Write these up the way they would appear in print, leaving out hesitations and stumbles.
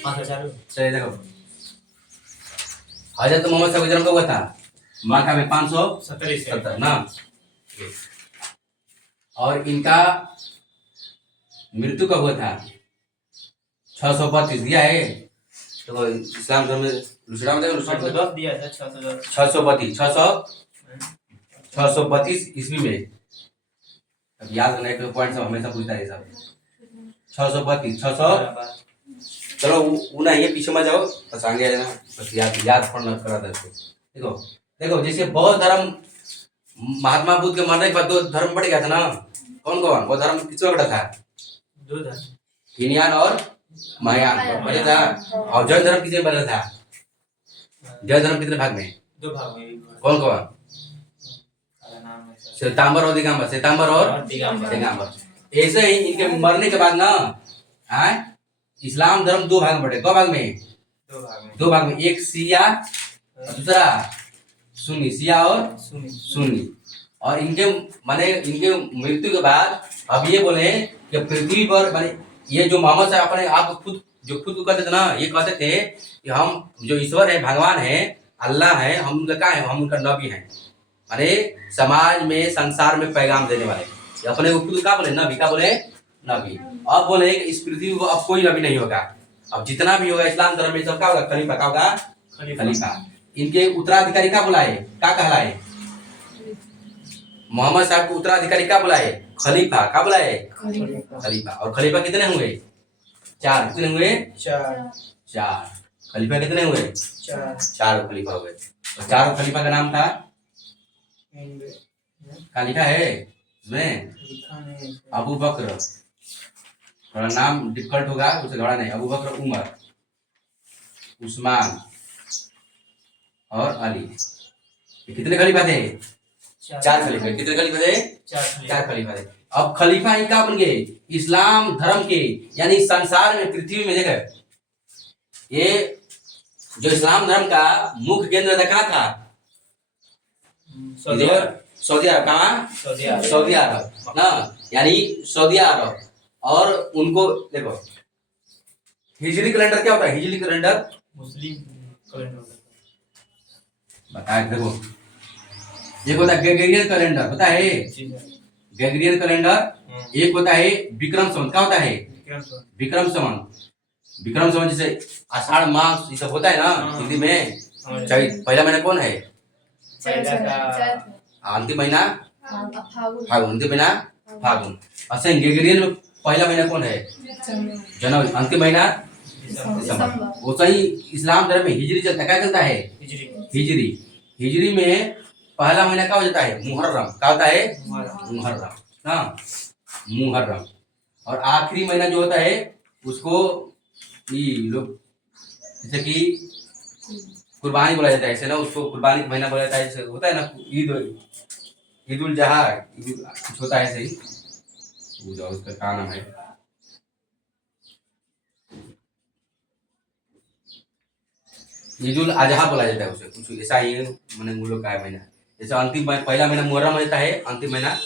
चलिए देखो, हजरत मोहम्मद साहब का जन्म कब हुआ था? मक्का में 570 ना। और इनका मृत्यु कब हुआ था? 632 दिया है। तो इस्लाम धर्म में लुसड़ा में 610 दिया था। 632 ईस्वी में। अब याद रखना एक पॉइंट सब हमेशा पूछता है सब। 632 600 चलो वो ना, ये पीछे मत जाओ, बस आगे आ जाना, बस याद पढ़ना करा था इसको। देखो देखो, जैसे बौद्ध धर्म महात्मा बुद्ध के मरने के बाद 2 धर्म बढ़ गया था ना। कौन कौन? वो धर्म किसमें बटा था? 2 धर्म, हीनयान और महायान बटा था। और जैन धर्म किसमें बटा था? जैन धर्म कितने भाग में? 2 भाग में। कौन कौन? श्वेतांबर और दिगंबर। श्वेतांबर और दिगंबर। ऐसे ही इनके मरने के बाद ना इस्लाम धर्म 2 भाग में बटे। 2 भाग में? 2 भाग में। एक शिया और दूसरा सुन्नी। शिया और सुन्नी। और इनके माने इनके मृत्यु के बाद अब ये बोले कि पृथ्वी पर माने ये जो मोहम्मद साहब अपने आप खुद को कहते थे ना, ये कहते थे कि हम जो ईश्वर है, भगवान है, अल्लाह है, हम उनका क्या है? हम उनका नबी हैं। अरे समाज में, संसार में पैगाम देने वाले अपने खुद क्या बोले? नबी। क्या बोले? नबी। अब बोले कि इस पृथ्वी को अब कोई नबी नहीं होगा। अब जितना भी होगा इस्लाम धर्म में सब क्या होगा? खलीफा। क्या होगा? खलीफा। इनके उत्तराधिकारी क्या बुलाए? क्या कहलाए? मोहम्मद साहब को उत्तराधिकारी क्या बुलाए? खलीफा। क्या बुलाए? खलीफा। और खलीफा कितने हुए? 4। कितने हुए? 4 खलीफा। कितने हुए? 4 खलीफा हुए। और 4 खलीफा का नाम था क्या लिखा है इसमें? अबू बकर। थोड़ा नाम डिफिकल्ट होगा, उसे घबरा नहीं। अबू बकर, उमर, उस्मान और अली। कितने खलीफा थे? 4 खलीफा। कितने खलीफा थे? 4 खलीफा थे। अब खलीफा ही क्या बन गए? इस्लाम धर्म के, यानी संसार में, पृथ्वी में देखा ये जो इस्लाम धर्म का मुख्य केंद्र कहाँ था? सऊदी अरब। कहाँ? सऊदी अरब ना, यानी सऊदी अरब। और उनको देखो, हिजरी कैलेंडर क्या होता है? हिजरी कैलेंडर मुस्लिम कैलेंडर बताए। देखो एक होता है ग्रेगोरियन कैलेंडर, पता है? Gregorian calendar. एक होता है विक्रम संवत। क्या होता है? विक्रम संवत। विक्रम संवत जैसे आषाढ़ मास ये सब होता है ना हिंदी में। पहला महीना कौन है? अंतिम महीना फागुन। अंतिम महीना फागुन। अच्छा, ग्रेगोरियन में पहला महीना कौन है? जनवरी। अंतिम महीना दिसंबर। वो सही इस्लाम धर्म में हिजरी चलता है। क्या चलता है? हिजरी। हिजरी में पहला महीना क्या हो जाता है? मुहर्रम। क्या होता है? मुहर्रम ना, मुहर्रम। और आखिरी महीना जो होता है उसको लोग जैसे कि कुर्बानी बोला जाता है, ऐसे ना, उसको कुर्बानी का महीना बोला जाता है। जैसे होता है ना ईद उल जहा, कुछ होता है ऐसे ही, उसका क्या नाम है? ईद उल अजहा बोला जाता है उसे, कुछ ऐसा ही मैंने उन लोग का है महीना। जैसे अंतिम पहला महीना मुहर्रम रहता है, अंतिम महीना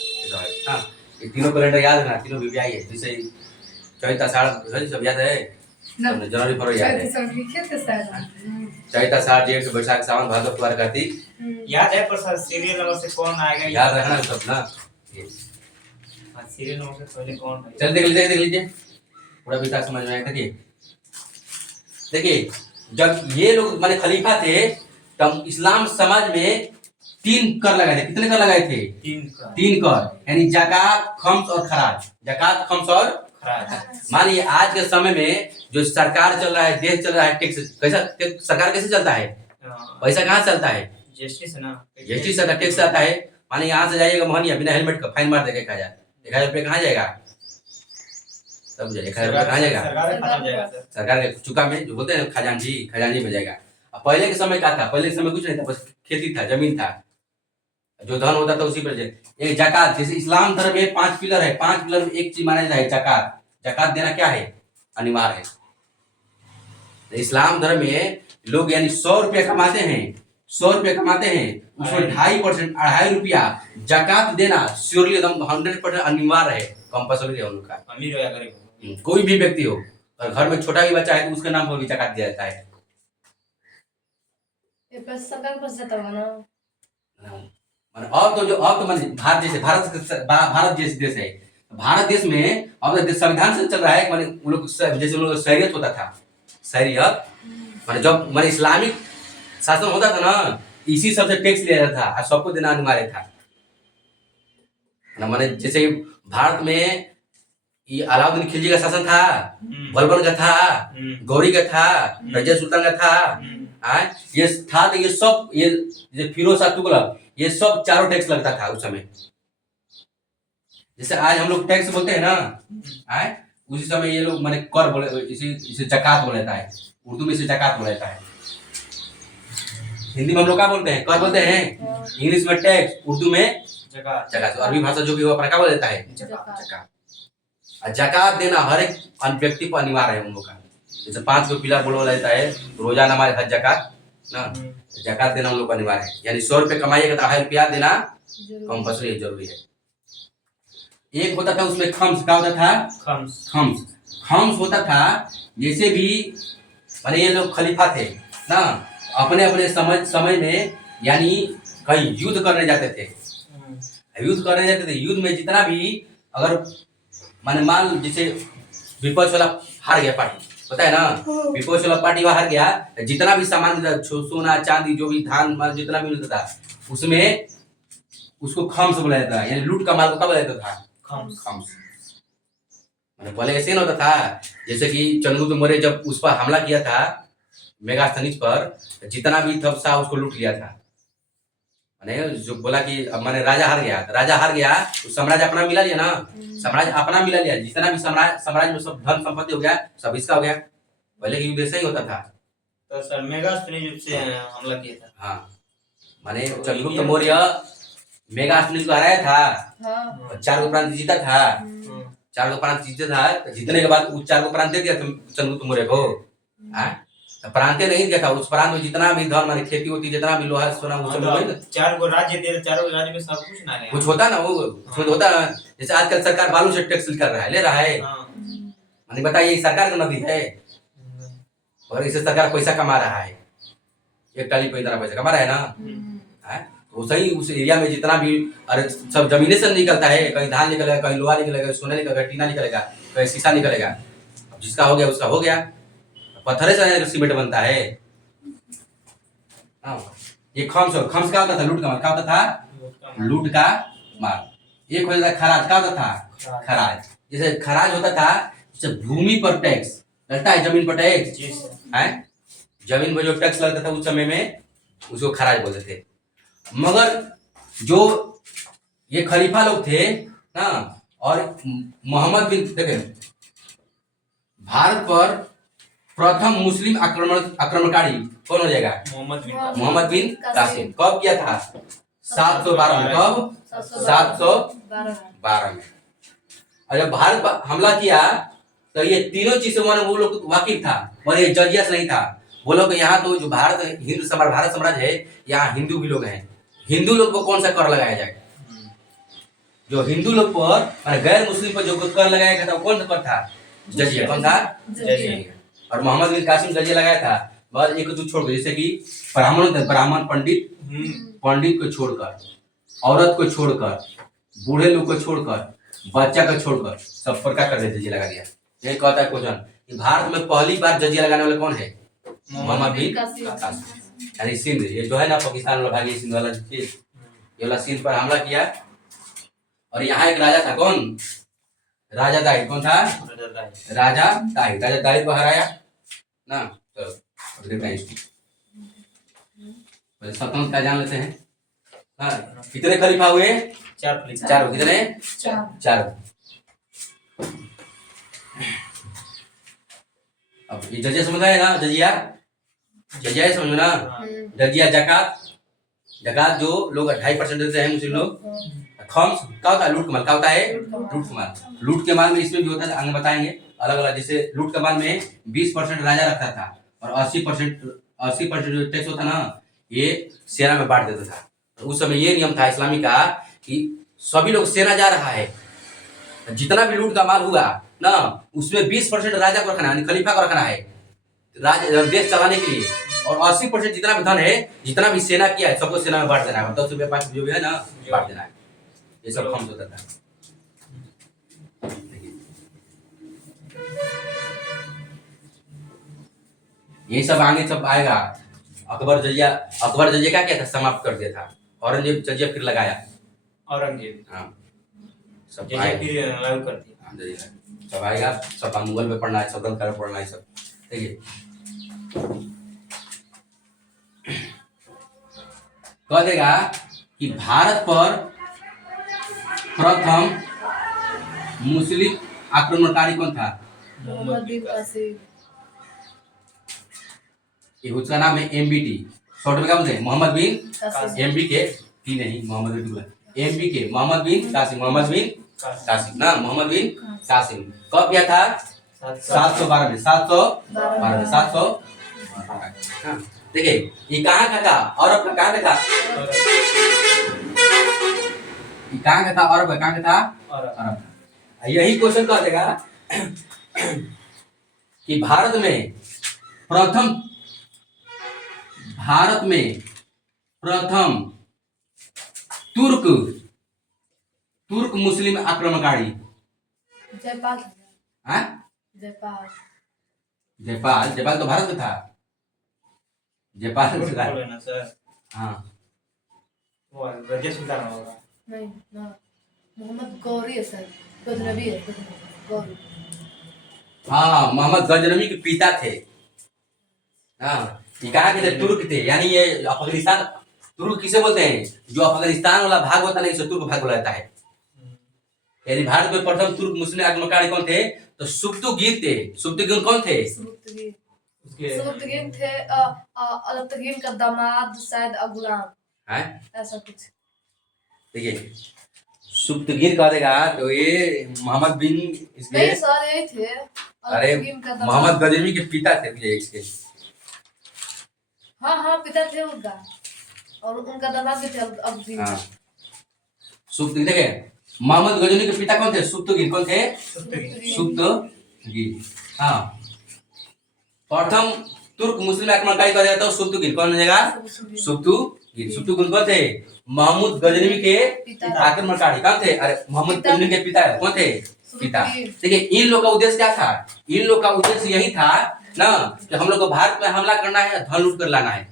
हाँ। ये तीनों कैलेंडर याद रखना, तीनों भी आई है। जैसे चैत आषाढ़ सब याद है, जनवरी फरवरी याद है। चैत आषाढ़ जेठ बैसाख सावन भादो कुआर कार्तिक याद है, पर सर सीरियल नंबर से कौन आएगा याद रखना सब ना। सीरियल नंबर से पहले कौन है? चल देख लीजिए पूरा विचार समझ में आएगा। देखिए जब ये लोग माने खलीफा थे तब इस्लाम समाज में 3 कर लगाए थे। कितने कर लगाए थे? 3 कर, यानी जकात, खम्स और खराज। जकात, खम्स और खराज। मानिए आज के समय में जो सरकार चल रहा है, देश चल रहा है, टैक्स कैसा? सरकार कैसे चलता है? पैसा कहाँ चलता है? जीएसटी से ना। जीएसटी से टैक्स आता है। मानिए यहाँ से जाइएगा मोहनिया, बिना हेलमेट का फाइन मार देगा 1000 रुपये। कहाँ जाएगा? सब जाएगा 1000 रुपये। कहाँ जाएगा? सरकार के चुका में जो बोलते हैं खजांची में जाएगा। अब पहले के समय क्या था? पहले के समय कुछ नहीं था, बस खेती था, जमीन था, जो धन होता था उसी पर। एक जकात, जैसे इस्लाम धर्म में 5 पिलर है, 5 पिलर में एक चीज माना जाता है जकात। जकात देना क्या है? अनिवार्य है। इस्लाम धर्म में लोग यानी 100 रुपया कमाते हैं, 100 रुपया कमाते हैं, उसमें 2.5% 2.5 रुपया जकात देना श्योरली एकदम 100% अनिवार्य है, कंपल्सरी है उनका। अमीर हो या गरीब हो, कोई भी व्यक्ति हो, और घर में छोटा भी बच्चा है तो उसके नाम पर भी जकात दिया जाता है। ये पैसा सरकार को देता होगा ना। माने अब तो माने भारत जैसे देश है, भारत देश में अब तो संविधान से चल रहा है। माने उन लोग जैसे उन लोग शरीयत होता था, शरीयत माने जब माने इस्लामिक शासन होता था ना, इसी सबसे टैक्स लिया जाता था और सबको देना अनिवार्य था ना। माने जैसे भारत में ये अलाउद्दीन खिलजी का शासन था, बलबन का था, गौरी का था, रजिया सुल्तान का था, ये था। तो ये सब ये फिरोज शाह तुगलक, ये सब चारों टैक्स लगता था उस समय। जैसे आज हम लोग टैक्स बोलते हैं ना, उसी समय ये लोग माने कर बोले, इसे जकात बोला जाता है। उर्दू में इसे जकात बोला जाता है। हिंदी में हम लोग क्या बोलते हैं? कर बोलते हैं। इंग्लिश में टैक्स, उर्दू में जकात। अरबी भाषा जो भी हो अपना क्या बोल देता है? जकात। जकात देना हर एक व्यक्ति को अनिवार्य है उन लोग का। जैसे 5 को पिलर बोला जाता है, रोजाना हमारे हज जकात ना, जकात देना उन लोग को अनिवार्य है। यानी 100 रुपये कमाइएगा तो 1 रुपया देना कंपल्सरी जरूरी है। एक होता था उसमें खम्स, क्या होता था? खम्स होता था। जैसे भी माने ये लोग खलीफा थे ना, अपने अपने समय में यानी कहीं युद्ध करने जाते थे। युद्ध में जितना भी अगर माने मान जैसे विपक्ष वाला हार गया पार्टी, पता है ना, विपक्ष वाला पार्टी हार गया, जितना भी सामान सोना चांदी जो भी धान माल जितना भी मिलता था उसमें उसको खम्स बुलाया जाता है। यानी लूट का माल को क्या बुलाया जाता था? खम्स। माने पहले ऐसे नहीं होता था। जैसे कि चंद्रगुप्त मौर्य जब उस पर हमला किया था मेगास्थनीज पर, जितना भी था उसको लूट लिया था। माने जो बोला कि माने राजा हार गया तो साम्राज्य अपना मिला लिया ना, साम्राज्य अपना मिला लिया। जितना भी साम्राज्य में सब धन संपत्ति हो गया, सब इसका हो गया। पहले युद्ध ऐसा ही होता था। तो सर मेगास्थनीज से हमला किया था। हाँ, माने चंद्रगुप्त मौर्य मेगास्थनीज को हराया था, 4 गो प्रांत जीता था। 4 गो प्रांत जीता था, जीतने के बाद उस 4 गो प्रांत दे दिया चंद्रगुप्त मौर्य को। प्रांते नहीं दिया था, उस प्रांत में जितना भी धन माने खेती होती, जितना भी लोहा सोना वो सब 4 गो राज्य दे, चारों राज्य में सब कुछ ना है, कुछ होता ना, वो उसमें होता ना। जैसे आजकल सरकार बालू से टैक्स ले रहा है। माने बताइए सरकार का नदी है और इससे सरकार पैसा कमा रहा है, एक टाली पे इतना पैसा कमा रहा है ना। तो सही उस एरिया में जितना भी अरे सब जमीने से निकलता है, कहीं धान निकलेगा, कहीं लोहा निकलेगा, सोना निकलेगा, टीना निकलेगा, कहीं शीशा निकलेगा। अब जिसका हो गया उसका हो गया। पत्थर से सीमेंट बनता है। ये खम्स क्या होता था? लूट का माल। क्या होता था? लूट का माल। एक हो जाता खराज। क्या होता था? खराज। जैसे खराज होता था, जैसे भूमि पर टैक्स लगता है, जमीन पर टैक्स है, जमीन पर जो टैक्स लगता था उस समय में उसको खराज बोलते थे। मगर जो ये खलीफा लोग थे ना, और मोहम्मद बिन, देखे भारत पर प्रथम मुस्लिम आक्रमणकारी कौन हो जाएगा? मोहम्मद बिन कासिम। कब किया था? 712 में। कब? 712 में। और जब भारत पर हमला किया तो ये तीनों चीज से वो लोग वाकिफ था, और ये जजिया से नहीं था। वो लोग यहाँ तो जो भारत साम्राज्य है, यहाँ हिंदू भी लोग हैं। हिंदू लोग को कौन सा कर लगाया जाए? जो हिंदू लोग पर गैर मुस्लिम पर जो कर लगाया गया था वो कौन सा कर था? जजिया। कौन था? जजिया। और मोहम्मद बिन कासिम जजिया लगाया था। बस एक दो छोड़, जैसे कि ब्राह्मण पंडित को छोड़कर, औरत को छोड़कर, बूढ़े लोग को छोड़कर, बच्चा को छोड़कर सब पर क्या कर दिया? जजिया लगा दिया। यही कहता है क्वेश्चन, भारत में पहली बार जजिया लगाने वाले कौन है? मोहम्मद बिन कासिम। यानी सिंध, ये जो है ना पाकिस्तान वाला भाग, सिंध वाला चीज, ये वाला सिंध पर हमला किया। और यहाँ एक राजा था, कौन? राजा दाहिद। कौन था? राजा दाहिद को हराया ना। तो देखते हैं इसको सल्तनत का जान लेते हैं। कितने खलीफा हुए? 4 खलीफा। 4। कितने? 4। अब ये जजिया समझ आए ना? जजिया समझो ना। जजिया जकात जो लोग 2.5% देते हैं मुस्लिम लोग। खम्स क्या होता है? लूट का माल। क्या होता है? लूट का माल। लूट के माल में इसमें भी होता है, आगे बताएंगे अलग अलग। जैसे लूट के माल में 20% राजा रखता था, और 80% जो टैक्स होता ना, ये सेना में बांट देता था। तो उस समय ये नियम था इस्लामी का कि सभी लोग, सेना जा रहा है, जितना भी लूट का माल हुआ ना, उसमें 20% राजा को रखना है, यानी खलीफा को रखना है देश चलाने के लिए, और 80% जितना भी धन है, जितना भी सेना किया है, सबको सेना में बांट देना है, 10 रुपये 5 जो भी है ना, बांट देना है। ये सब खर्च होता था। ये सब आगे सब आएगा। अकबर जजिया क्या किया था, समाप्त कर दिया था। औरंगजेब जजिया फिर लगाया, औरंगजेब हाँ सब जजिया आएगा। फिर लागू कर दिया। हाँ, जजिया सब आएगा, सब मुगल पे पढ़ना है, सब कर पढ़ना है, सब ठीक है। कह देगा कि भारत पर प्रथम मुस्लिम आक्रमणकारी कौन था? मोहम्मद बिन कासिम। ये उसका नाम है MBT, शॉर्ट में क्या बोलते हैं, मोहम्मद बिन कासिम। MBK, टी नहीं, मोहम्मद बिन MBK, मोहम्मद बिन कासिम, मोहम्मद बिन कासिम ना, मोहम्मद बिन कासिम। कब किया था? 712 में, 712 में, 712। देखिए ये कहाँ का था, अरब का कहाँ का था, ये कहाँ का था, अरब का कहाँ का था, अरब का। यही क्वेश्चन कर देगा कि भारत में प्रथम तुर्क मुस्लिम आक्रमणकारी जयपाल। हाँ? जयपाल। जयपाल तो भारत में था, जयपाल बोले ना सर, हाँ वो रजिया सुल्तान होगा। नहीं ना, मोहम्मद गौरी है सर, गजनबी है, गौरी। हाँ, मोहम्मद गजनवी के पिता थे। हाँ, ये कहा कि तुर्क थे, यानी ये अफगानिस्तान, तुर्क किसे बोलते हैं, जो अफगानिस्तान वाला भाग होता है, इसे तुर्क भाग बोला जाता है। यानी भारत में प्रथम तुर्क मुस्लिम आक्रमणकारी कौन थे? तो सुब्तुगीन थे। सुब्तुगीन कौन थे? सुब्तगीन थे, अलतगीन का दामाद शायद गुलाम, ऐसा कुछ। देखिए सुब्तगीन कह देगा तो ये मोहम्मद बिन इसके, नहीं सर यही थे, अरे अलतगीन का दामाद। मोहम्मद गजनवी के पिता थे ये इसके। हाँ पिता थे उनका, और उनका दामाद भी थे अलतगीन हाँ का। सुब्तगीन, देखिए मोहम्मद गजनवी के पिता कौन थे? सुब्तगीन कौन थे? सुब्तगीन। सुब्तगीन, हाँ। प्रथम तुर्क मुस्लिम आक्रमणकारी कहा जाता है सुब्तगीन, कौन बनेगा? सुब्तगीन कौन थे? महमूद गजनवी के आक्रमणकारी कौन थे? अरे मोहम्मद गजनवी के पिता कौन थे? पिता। देखिए इन लोग का उद्देश्य क्या था? इन लोग का उद्देश्य यही था ना कि हम लोग को भारत में हमला करना है, धन लूट कर लाना है।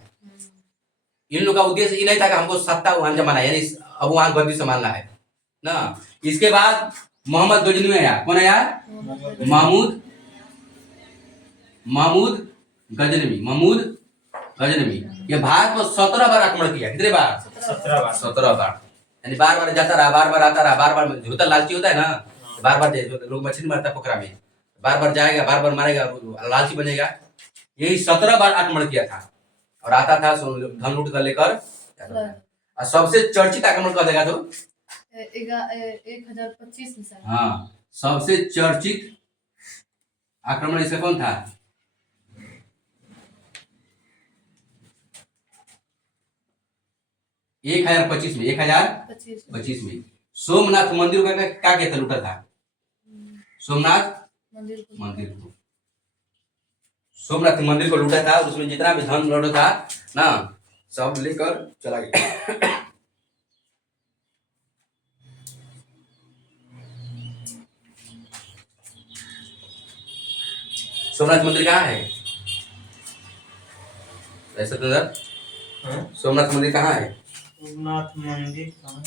इन लोग का उद्देश्य ये नहीं था कि हमको सत्ता वहां जमाना है, यानी अब वहां गद्दी संभालना है ना। इसके बाद मोहम्मद गजनवी आया, कौन आया? महमूद गजनवी। ये भारत में 17 बार आक्रमण किया। कितने बार? 17 बार। यानी बार बार जाता रहा, बार बार आता रहा, बार बार होता, लालची होता है ना, बार बार लोग मछली मारता है पोखरा में, बार बार जाएगा, बार बार मारेगा, लालची बनेगा। यही 17 बार आक्रमण किया था, और आता था धन लूट कर लेकर। और सबसे चर्चित आक्रमण कर देगा तो 1025 में सर। हाँ, सबसे चर्चित आक्रमण इसका कौन था? 1025 में सोमनाथ मंदिर का क्या कहता लूटा था? सोमनाथ मंदिर को लूटा था, उसमें जितना भी धन लूटा था ना, सब लेकर चला गया। सोमनाथ मंदिर कहाँ है? ऐसा तो सोमनाथ मंदिर कहाँ है? सोमनाथ मंदिर कहाँ है?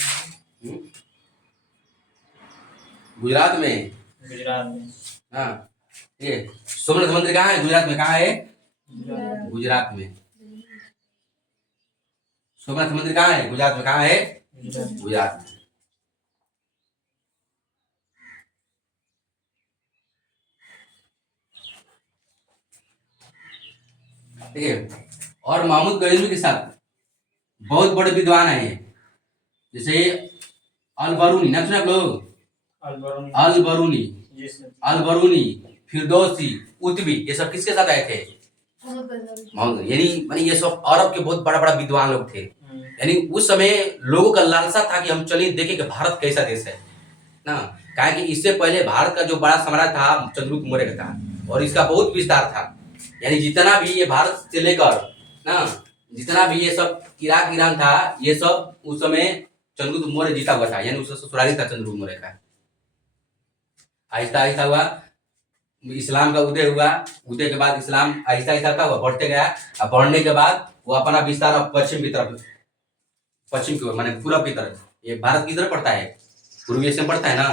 गुजरात में। हाँ, ये सोमनाथ मंदिर कहाँ है? गुजरात में। कहाँ है? गुजरात में। सोमनाथ मंदिर कहाँ है? गुजरात में। कहाँ है? गुजरात में। ठीक है। और महमूद गजनवी के साथ बहुत बड़े विद्वान हैं, जैसे अल-बरूनी, नाम सुना आप लोग? अल-बरूनी, फिरदौसी, उतबी, ये सब किसके साथ आए थे? यानी ये सब अरब के बहुत बड़ा बड़ा विद्वान लोग थे। यानी उस समय लोगों का लालसा था कि हम चलिए देखें कि भारत कैसा देश है ना। कहा कि इससे पहले भारत का जो बड़ा साम्राज्य था चंद्रगुप्त मौर्य का था, और इसका बहुत विस्तार था। यानी जितना भी ये भारत से लेकर ना, जितना भी ये सब इराक ईरान था, ये सब उस समय चंद्रगुप्त मौर्य जीता हुआ था। यानी उसका ससुराली था चंद्रगुप्त मौर्य का। आहिस्ता आहिस्ता हुआ, इस्लाम का उदय हुआ। उदय के बाद इस्लाम आहिस्ता आहिस्ता क्या हुआ, बढ़ते गया। अब बढ़ने के बाद वो अपना विस्तार अब पश्चिम की तरफ, पश्चिम की ओर माने पूरब की तरफ। ये भारत की तरफ पड़ता है, पूर्वी एशिया में पड़ता है ना,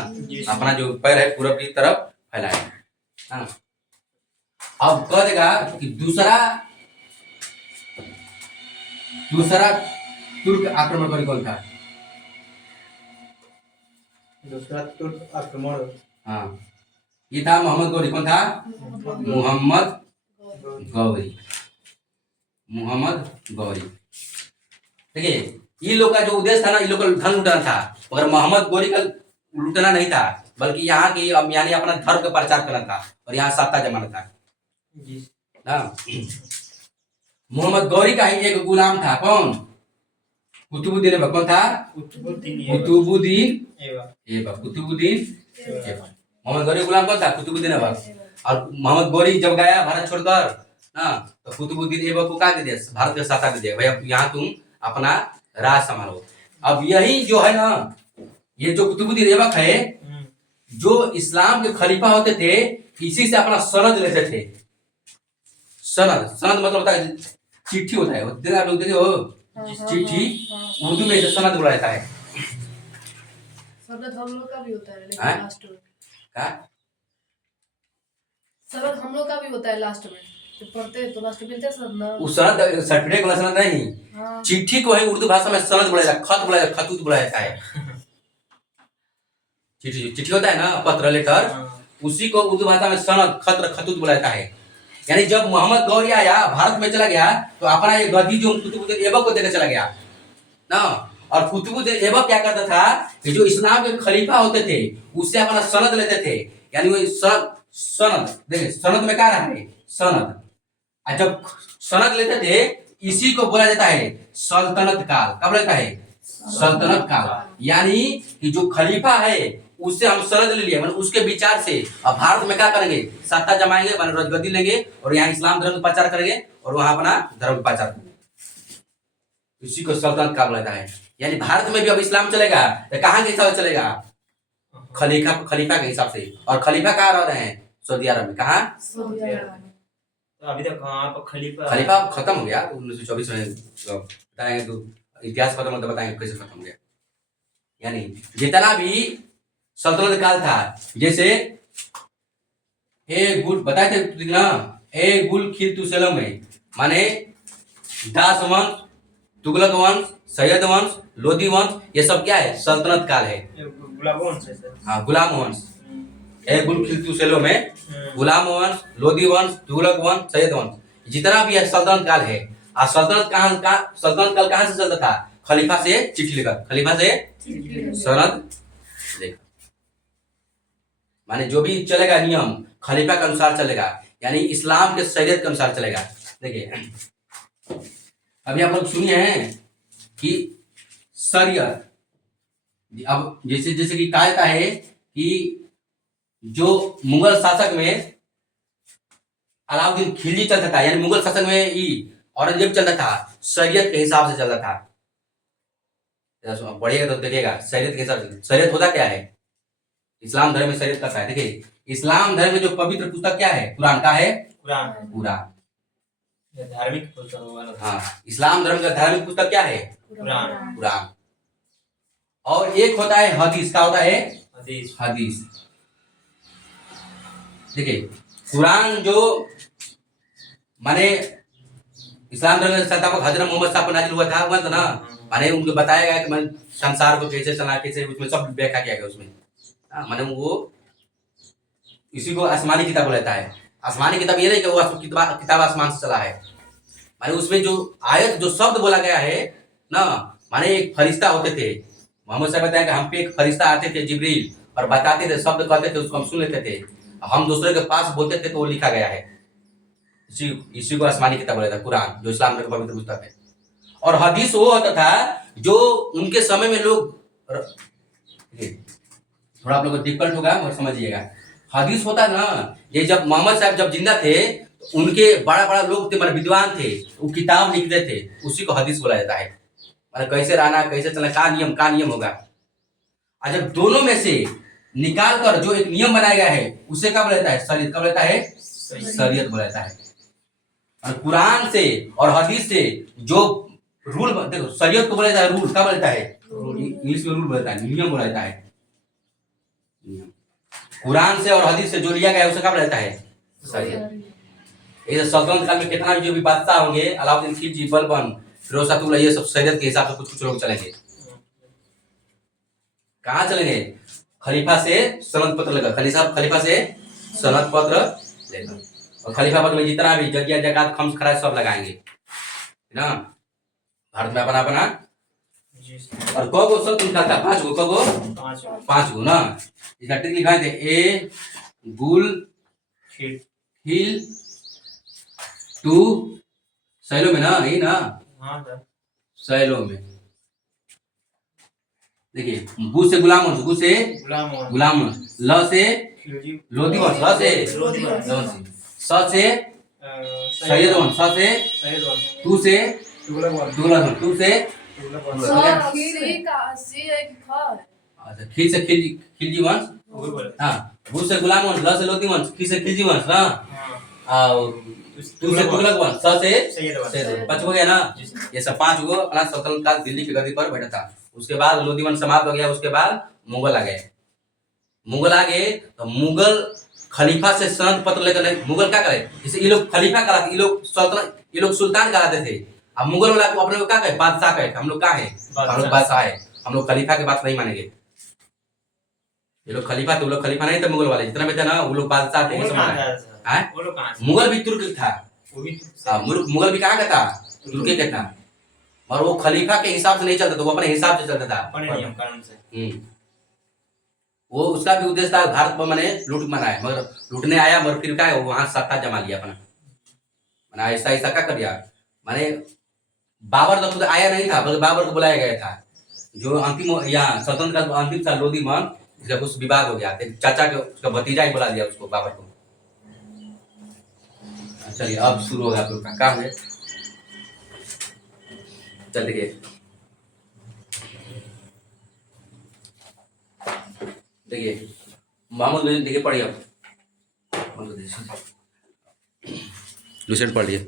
अपना जो पैर है पूरब की तरफ फैलाया। हाँ, अब कह देगा कि दूसरा तुर्क आक्रमणकारी कौन था? दूसरा तुर्क आक्रमण, हाँ, ये था मोहम्मद गौरी। कौन था? मोहम्मद गौरी। मोहम्मद गौरी। देखिए, ये लोग का जो उद्देश्य था ना, ये लोग का धन लुटाना था, मगर मोहम्मद गौरी का लुटना नहीं था, बल्कि यहाँ की यानी अपना धर्म का प्रचार करना था और यहाँ सत्ता जमाना था ना। मोहम्मद गौरी का ही एक गुलाम था। कौन? कुतुबुद्दीन ऐबक। कौन था? कुतुबुद्दीन ऐबक। कुतुबुद्दीन ऐबक। मोहम्मद गौरी गुलाम कौन था? कुतुबुद्दीन ऐबक। और मोहम्मद गौरी जब गया भारत छोड़कर ना, तो कुतुबुद्दीन ऐबक को क्या दे दिया? भारत का सत्ता दे दिया, भाई अब यहाँ तुम अपना राज संभालो। अब यही जो है ना, ये जो कुतुबुद्दीन ऐबक है, जो इस्लाम के खलीफा होते थे, इसी से अपना सनद लेते थे। सनद मतलब होता है चिट्ठी होता है, आप लोग देखे हो चिट्ठी, उर्दू में इसे सनद बोला जाता है। सनद हम लोग का भी होता है, लेकिन हाँ? लास्ट में क्या? सनद हम लोग का भी होता है लास्ट में, जब पढ़ते हैं तो लास्ट में मिलते हैं सनद ना। उस सनद सर्टिफिकेट वाला सनद नहीं, हाँ। चिट्ठी को ही उर्दू भाषा में सनद बोला जाता है, खत बोला जाता है, खतूत बोला जाता है। चिट्ठी होता है ना, पत्र लेटर, उसी को उर्दू भाषा में सनद, खत, खतूत बोला जाता है। यानी जब मोहम्मद गौरी आया, भारत में चला गया, तो अपना ये गद्दी जो कुतुबुद्दीन ऐबक को देकर चला गया ना। और कुतुबुद्दीन ऐबक क्या करता था कि जो इस्लाम के खलीफा होते थे, उससे अपना सनद लेते थे। यानी वो सनद देखिए, सनद में क्या रहा है? सनद। और जब सनद लेते थे, इसी को बोला जाता है सल्तनत काल। कब रहता है? सल्तनत काल। यानी कि जो खलीफा है उससे हम सनद ले लिए, मतलब उसके विचार से अब भारत में क्या करेंगे? सत्ता जमाएंगे, राजगद्दी लेंगे और यहाँ इस्लाम धर्म का प्रचार करेंगे और वहां अपना धर्म का प्रचार करेंगे। इसी को सल्तनत काल बोला है। यानी भारत में भी अब इस्लाम चलेगा, तो कहाँ के हिसाब से चलेगा? खलीफा के हिसाब से। और खलीफा कहाँ रह रहे हैं? सऊदी अरब में। कहाँ? तो अभी तक कहाँ पर खलीफा खत्म हो गया 1924 में, बताएंगे तो इतिहास खत्म होता, बताएंगे कैसे खत्म हो गया। यानी जितना भी सल्तनत काल था, जैसे ए गुल बताए थे ना, ए गुल खिलतुसेलम में माने दास वंश, तुगलक वंश, सैयद वंश, लोधी वंश, ये सब क्या है? सल्तनत काल है। गुलाम वंश है सर। हाँ, गुलाम वंश। ए गुल खिलतुसेलो में गुलाम वंश, लोधी वंश, तुगलक वंश, सैयद वंश, जितना भी है सल्तनत काल है। और सल्तनत काल कहाँ से चलता था? खलीफा से चिट्ठी लेकर, खलीफा से सनद लेकर। माने जो भी चलेगा नियम खलीफा के अनुसार चलेगा, यानी इस्लाम के शरीयत के अनुसार चलेगा। देखिए, अभी आप लोग सुनिए हैं कि शरीयत, अब जैसे जैसे कि कहा जाता है कि जो मुगल शासक में अलाउद्दीन खिलजी चलता था, यानी मुगल शासक में ही औरंगजेब चलता था, शरीयत के हिसाब से चलता था। पढ़िएगा तो देखिएगा शरीयत के हिसाब से। शरीयत होता क्या है? इस्लाम धर्म में शरीयत करता है। देखिए, इस्लाम धर्म में जो पवित्र पुस्तक क्या है? कुरान का है। कुरान धार्मिक पुस्तक। हाँ, इस्लाम धर्म का धार्मिक पुस्तक क्या है? कुरान। और एक होता है हदीस। का होता है? हदीस। देखिए, कुरान जो माने इस्लाम धर्म के संस्थापक हजरत मोहम्मद साहब पर नाजिल हुआ था, वह ना माने उनको बताया गया कि संसार को कैसे चलना, कैसे, उसमें सब व्याख्या किया गया उसमें। माने वो इसी को आसमानी किताब बोलता है। आसमानी किताब ये नहीं कि वो किताब आसमान से चला है, माने उसमें जो आयत, जो शब्द बोला गया है ना, माने एक फरिश्ता होते थे। मोहम्मद साहब बताया कि हम पे एक फरिश्ता आते थे जिब्रील, और बताते थे, शब्द कहते थे, उसको हम सुन लेते थे, हम दूसरे के पास बोलते थे तो वो लिखा गया है। इसी को आसमानी किताब बोला था, कुरान जो इस्लाम का पवित्र पुस्तक है। और हदीस वो होता था जो उनके समय में लोग थोड़ा आप लोग को डिफिकल्ट होगा मगर समझिएगा। हदीस होता है ना, ये जब मोहम्मद साहब जब जिंदा थे तो उनके बड़ा बड़ा लोग थे, मतलब विद्वान थे, वो किताब लिखते थे, उसी को हदीस बोला जाता है। मतलब कैसे रहना, कैसे चलना, का नियम होगा। और जब दोनों में से निकाल कर जो एक नियम बनाया गया है उसे क्या बोला जाता है? शरीयत। कब बोला जाता है? शरीयत बोला जाता है। और कुरान से और हदीस से जो रूल, देखो शरीयत को बोला जाता है रूल, क्या बोला जाता है? इंग्लिश में रूल बोला जाता है, नियम बोला जाता है। नियम कुरान से और हदीस से जो लिया गया है उसे क्या बोला जाता है? शरीयत। ये सल्तनत काल में कितना भी जो भी बादशाह होंगे, अलाउद्दीन खिलजी, बलबन, फिरोज शाह तुगलक, ये सब शरीयत के हिसाब से कुछ कुछ लोग चलेंगे। कहाँ चलेंगे? खलीफा से सनद पत्र लेकर, खलीफा से सनद पत्र लेकर, और खलीफा पत्र में जितना भी जजिया जकात खम्स खराज सब लगाएंगे, है ना। भारत में अपना अपना। और कगो सब निकालता? 5 गो। कगो? 5 गो ना। इसका ट्रिक लिखा थे, ए गुल हिल टू सैलो में ना, यही ना। सैलो में देखिए, गु से गुलाम वंश, गु से गुलाम वंश, ल से लोधी वंश, ल से स से सैयद वंश, स से तू से तुगलक वंश, तू से अच्छा, खिल से खिलजी वंश, हाँ। गु से गुलाम वंश, ल से लोधी वंश, खी से खिलजी वंश ना, और तू से तुगलक वंश, स से सैयद वंश। 5 हो गया ना। ये सब 5 गो अपना सल्तनत काल दिल्ली की गद्दी पर बैठा था। उसके बाद लोधी वंश समाप्त हो गया। उसके बाद मुगल आ गए। मुगल आ गए तो मुगल खलीफा से सनद पत्र लेकर, मुगल क्या करे, जैसे ये लोग खलीफा कराते, ये लोग सल्तनत, ये लोग सुल्तान कराते थे। अब मुगल वाला को अपने को क्या कहे? बादशाह कहे। हम लोग क्या है? हम लोग बादशाह है। हम लोग खलीफा की बात नहीं मानेंगे। ये लोग खलीफा थे, वो लोग खलीफा नहीं थे। मुगल वाले जितना भी थे ना, वो लोग बादशाह थे। मुगल भी तुर्क था। मुगल भी कहाँ का था? तुर्की का था। और वो खलीफा के हिसाब से नहीं चलता था, वो अपने हिसाब से चलता था, अपने नियम कानून से। वो उसका भी उद्देश्य था भारत पर मैंने लूट मनाया, मगर लूटने आया, मगर फिर क्या है, वहां सत्ता जमा लिया अपना। मैंने ऐसा ऐसा क्या कर दिया, मैंने बाबर तो खुद आया नहीं था, बल्कि बाबर को बुलाया गया था। जो अंतिम यहाँ सल्तनत का अंतिम था लोधी मन, इसका कुछ विवाद हो गया, चाचा के उसका भतीजा ही बुला दिया उसको, बाबर को। चलिए अब शुरू होगा आप लोग का काम है। चल देखिए, देखिए मोहम्मद, देखिए पढ़िए आप, लुसेंट पढ़िए।